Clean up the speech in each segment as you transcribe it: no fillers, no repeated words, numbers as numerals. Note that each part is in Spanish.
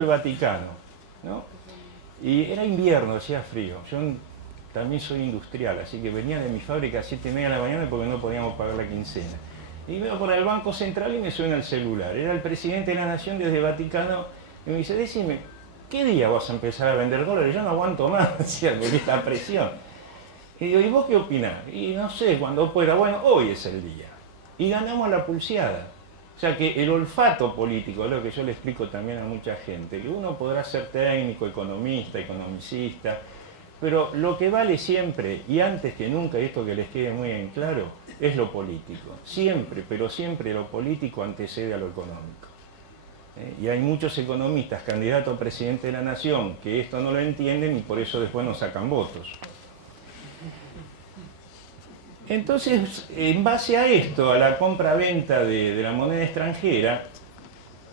el Vaticano, ¿no? Y era invierno, hacía frío. Yo también soy industrial, así que venía de mi fábrica a 7:30 de la mañana porque no podíamos pagar la quincena. Y veo por el Banco Central y me suena el celular. Era el presidente de la Nación desde el Vaticano y me dice, decime, ¿qué día vas a empezar a vender dólares? Yo no aguanto más, decía, con esta presión. Y digo, ¿y vos qué opinás? Y no sé, cuando pueda. Bueno, hoy es el día. Y ganamos la pulseada. O sea que el olfato político, es lo que yo le explico también a mucha gente, que uno podrá ser técnico, economista, economicista, pero lo que vale siempre, y antes que nunca, y esto que les quede muy en claro, es lo político. Siempre, pero siempre lo político antecede a lo económico. Y hay muchos economistas, candidatos a presidente de la nación, que esto no lo entienden y por eso después no sacan votos. Entonces, en base a esto, a la compra-venta de la moneda extranjera,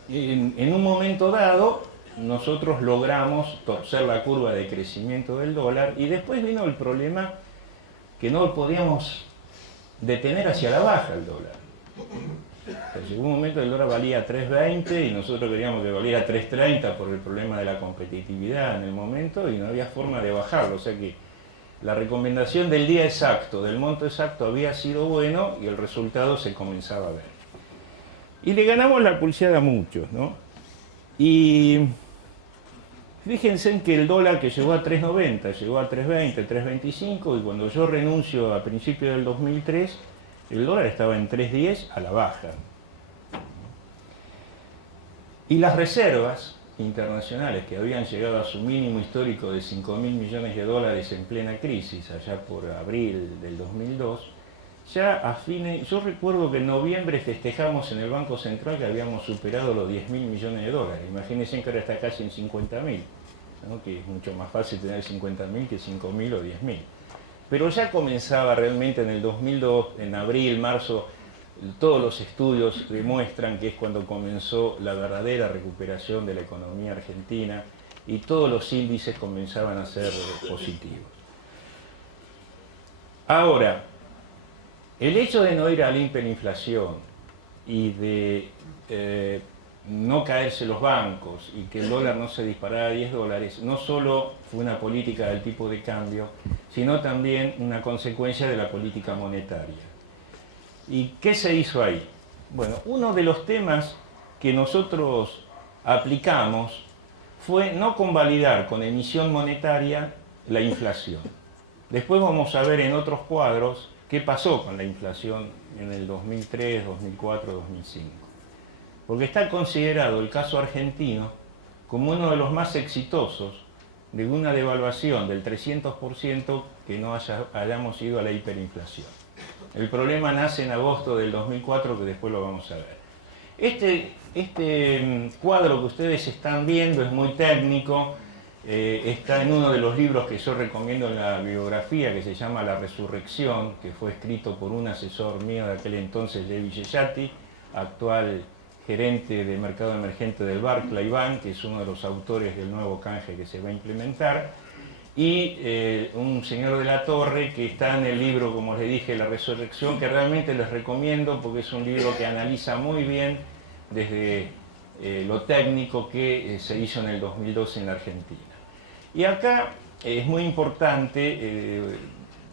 en un momento dado, nosotros logramos torcer la curva de crecimiento del dólar y después vino el problema que no podíamos detener hacia la baja el dólar. O sea, llegó un momento que el dólar valía 3.20 y nosotros queríamos que valiera 3.30 por el problema de la competitividad en el momento y no había forma de bajarlo. O sea que la recomendación del día exacto, del monto exacto, había sido bueno y el resultado se comenzaba a ver. Y le ganamos la pulseada a muchos, ¿no? Y fíjense en que el dólar que llegó a 3.90, llegó a 3.20, 3.25 y cuando yo renuncio a principios del 2003, el dólar estaba en 3.10 a la baja. Y las reservas internacionales que habían llegado a su mínimo histórico de 5.000 millones de dólares en plena crisis, allá por abril del 2002, ya a fines, yo recuerdo que en noviembre festejamos en el Banco Central que habíamos superado los 10.000 millones de dólares. Imagínense que ahora está casi en 50.000, ¿no? Que es mucho más fácil tener 50.000 que 5.000 o 10.000. Pero ya comenzaba realmente en el 2002, en abril, marzo, todos los estudios demuestran que es cuando comenzó la verdadera recuperación de la economía argentina y todos los índices comenzaban a ser positivos. Ahora, el hecho de no ir a la hiperinflación y de no caerse los bancos y que el dólar no se disparara a 10 dólares, no solo fue una política del tipo de cambio, sino también una consecuencia de la política monetaria. ¿Y qué se hizo ahí? Bueno, uno de los temas que nosotros aplicamos fue no convalidar con emisión monetaria la inflación. Después vamos a ver en otros cuadros qué pasó con la inflación en el 2003, 2004, 2005. Porque está considerado el caso argentino como uno de los más exitosos de una devaluación del 300% que no hayamos ido a la hiperinflación. El problema nace en agosto del 2004, que después lo vamos a ver. Este cuadro que ustedes están viendo es muy técnico, está en uno de los libros que yo recomiendo en la bibliografía, que se llama La Resurrección, que fue escrito por un asesor mío de aquel entonces, Levi Yeyati, actual gerente de mercado emergente del Barclay Bank, que es uno de los autores del nuevo canje que se va a implementar, y un señor de la Torre que está en el libro, como les dije, La Resurrección, que realmente les recomiendo porque es un libro que analiza muy bien desde lo técnico que se hizo en el 2012 en la Argentina. Y acá es muy importante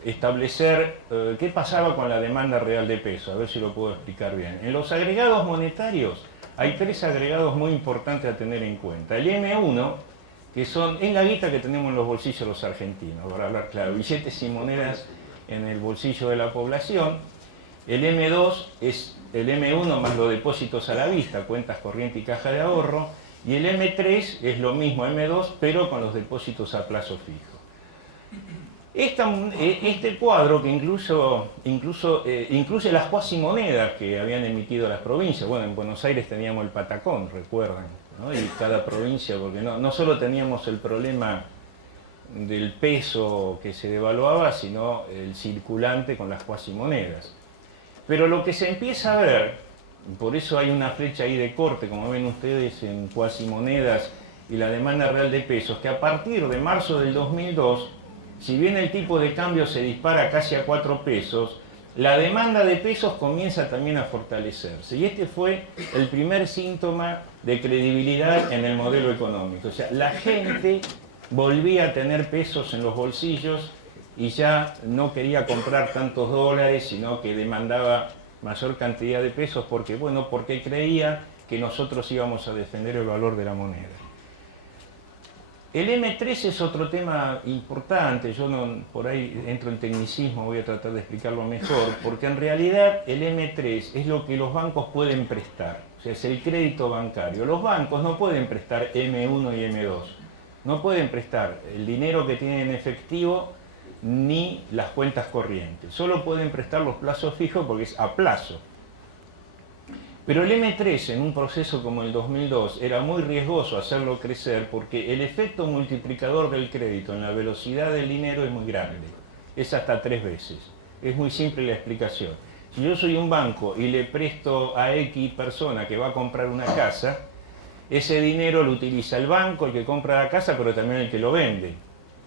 establecer qué pasaba con la demanda real de peso, a ver si lo puedo explicar bien. En los agregados monetarios hay tres agregados muy importantes a tener en cuenta. El M1, que es la guita que tenemos en los bolsillos los argentinos, para hablar claro, billetes y monedas en el bolsillo de la población. El M2 es el M1 más los depósitos a la vista, cuentas corriente y caja de ahorro, y el M3 es lo mismo, M2, pero con los depósitos a plazo fijo. Este cuadro que incluye las cuasimonedas que habían emitido las provincias. Bueno, en Buenos Aires teníamos el patacón, recuerdan, ¿no? Y cada provincia, porque no solo teníamos el problema del peso que se devaluaba, sino el circulante con las cuasimonedas. Pero lo que se empieza a ver, por eso hay una flecha ahí de corte, como ven ustedes, en cuasimonedas y la demanda real de pesos, que a partir de marzo del 2002, si bien el tipo de cambio se dispara casi a 4 pesos, la demanda de pesos comienza también a fortalecerse. Y este fue el primer síntoma de credibilidad en el modelo económico. O sea, la gente volvía a tener pesos en los bolsillos y ya no quería comprar tantos dólares, sino que demandaba mayor cantidad de pesos porque, bueno, porque creía que nosotros íbamos a defender el valor de la moneda. El M3 es otro tema importante, yo no, por ahí entro en tecnicismo, voy a tratar de explicarlo mejor, porque en realidad el M3 es lo que los bancos pueden prestar, o sea, es el crédito bancario. Los bancos no pueden prestar M1 y M2, no pueden prestar el dinero que tienen en efectivo ni las cuentas corrientes, solo pueden prestar los plazos fijos porque es a plazo. Pero el M3 en un proceso como el 2002 era muy riesgoso hacerlo crecer porque el efecto multiplicador del crédito en la velocidad del dinero es muy grande, es hasta 3 veces. Es muy simple la explicación. Si yo soy un banco y le presto a X persona que va a comprar una casa, ese dinero lo utiliza el banco, el que compra la casa, pero también el que lo vende.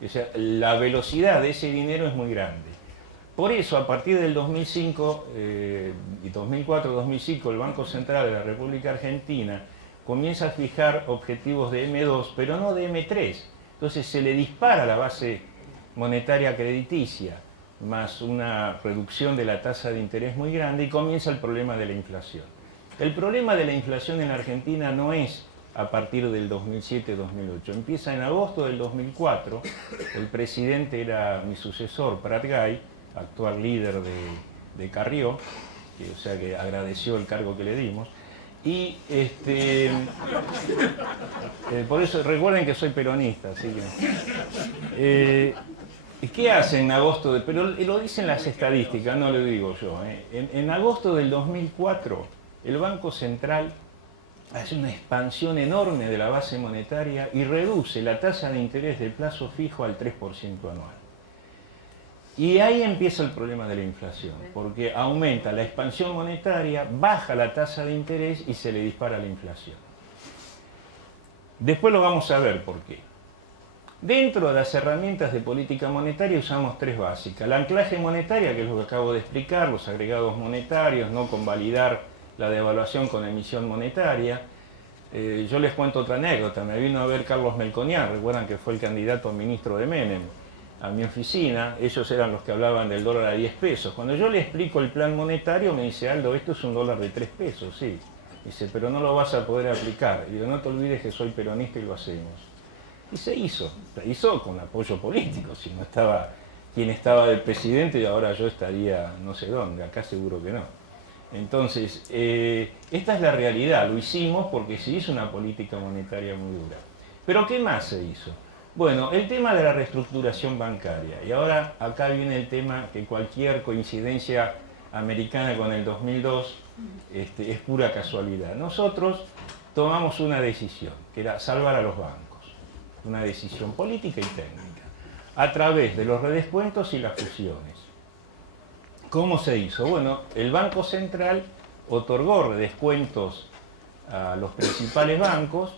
O sea, la velocidad de ese dinero es muy grande. Por eso, a partir del 2005 y 2004-2005, el Banco Central de la República Argentina comienza a fijar objetivos de M2, pero no de M3. Entonces se le dispara la base monetaria crediticia, más una reducción de la tasa de interés muy grande, y comienza el problema de la inflación. El problema de la inflación en Argentina no es a partir del 2007-2008. Empieza en agosto del 2004, el presidente era mi sucesor, Prat Gay, actual líder de Carrió, o sea que agradeció el cargo que le dimos, y por eso recuerden que soy peronista, así que... ¿qué hace en agosto? Pero lo dicen las estadísticas, no lo digo yo. En agosto del 2004, el Banco Central hace una expansión enorme de la base monetaria y reduce la tasa de interés del plazo fijo al 3% anual. Y ahí empieza el problema de la inflación, porque aumenta la expansión monetaria, baja la tasa de interés y se le dispara la inflación. Después lo vamos a ver por qué. Dentro de las herramientas de política monetaria usamos 3 básicas. La anclaje monetaria, que es lo que acabo de explicar, los agregados monetarios, no convalidar la devaluación con emisión monetaria. Yo les cuento otra anécdota. Me vino a ver Carlos Melconian, recuerdan que fue el candidato a ministro de Menem, a mi oficina. Ellos eran los que hablaban del dólar a 10 pesos. Cuando yo le explico el plan monetario, me dice: Aldo, esto es un dólar de 3 pesos, sí. Dice, pero no lo vas a poder aplicar. Y digo, no te olvides que soy peronista y lo hacemos. Y se hizo con apoyo político, si no estaba quien estaba de presidente y ahora yo estaría no sé dónde, acá seguro que no. Entonces, esta es la realidad, lo hicimos porque se hizo una política monetaria muy dura. Pero ¿qué más se hizo? Bueno, el tema de la reestructuración bancaria, y ahora acá viene el tema que cualquier coincidencia americana con el 2002 es pura casualidad. Nosotros tomamos una decisión, que era salvar a los bancos. Una decisión política y técnica, a través de los redescuentos y las fusiones. ¿Cómo se hizo? Bueno, el Banco Central otorgó redescuentos a los principales bancos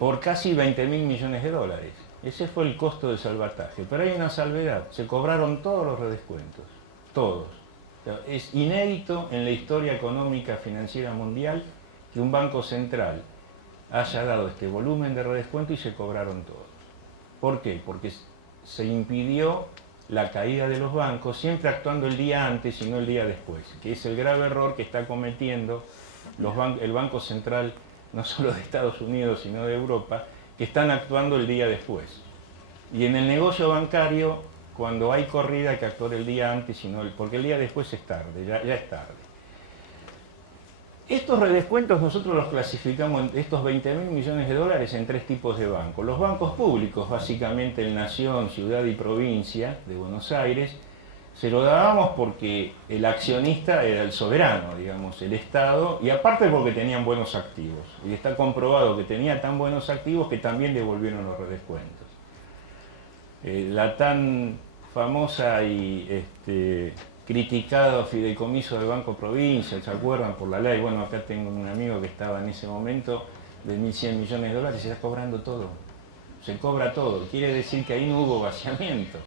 por casi 20.000 millones de dólares. Ese fue el costo del salvataje. Pero hay una salvedad, se cobraron todos los redescuentos, todos. Es inédito en la historia económica financiera mundial que un Banco Central haya dado este volumen de redescuento y se cobraron todos. ¿Por qué? Porque se impidió la caída de los bancos, siempre actuando el día antes y no el día después, que es el grave error que está cometiendo el Banco Central, no solo de Estados Unidos, sino de Europa, que están actuando el día después. Y en el negocio bancario, cuando hay corrida, hay que actuar el día antes, porque el día después es tarde, ya es tarde. Estos redescuentos nosotros los clasificamos, estos 20.000 millones de dólares, en 3 tipos de bancos. Los bancos públicos, básicamente el Nación, Ciudad y Provincia de Buenos Aires, se lo dábamos porque el accionista era el soberano, digamos, el Estado, y aparte porque tenían buenos activos. Y está comprobado que tenía tan buenos activos que también devolvieron los redescuentos. La tan famosa y criticado fideicomiso del Banco Provincia, ¿se acuerdan? Por la ley. Bueno, acá tengo un amigo que estaba en ese momento de 1.100 millones de dólares y está cobrando todo. Se cobra todo. Quiere decir que ahí no hubo vaciamiento.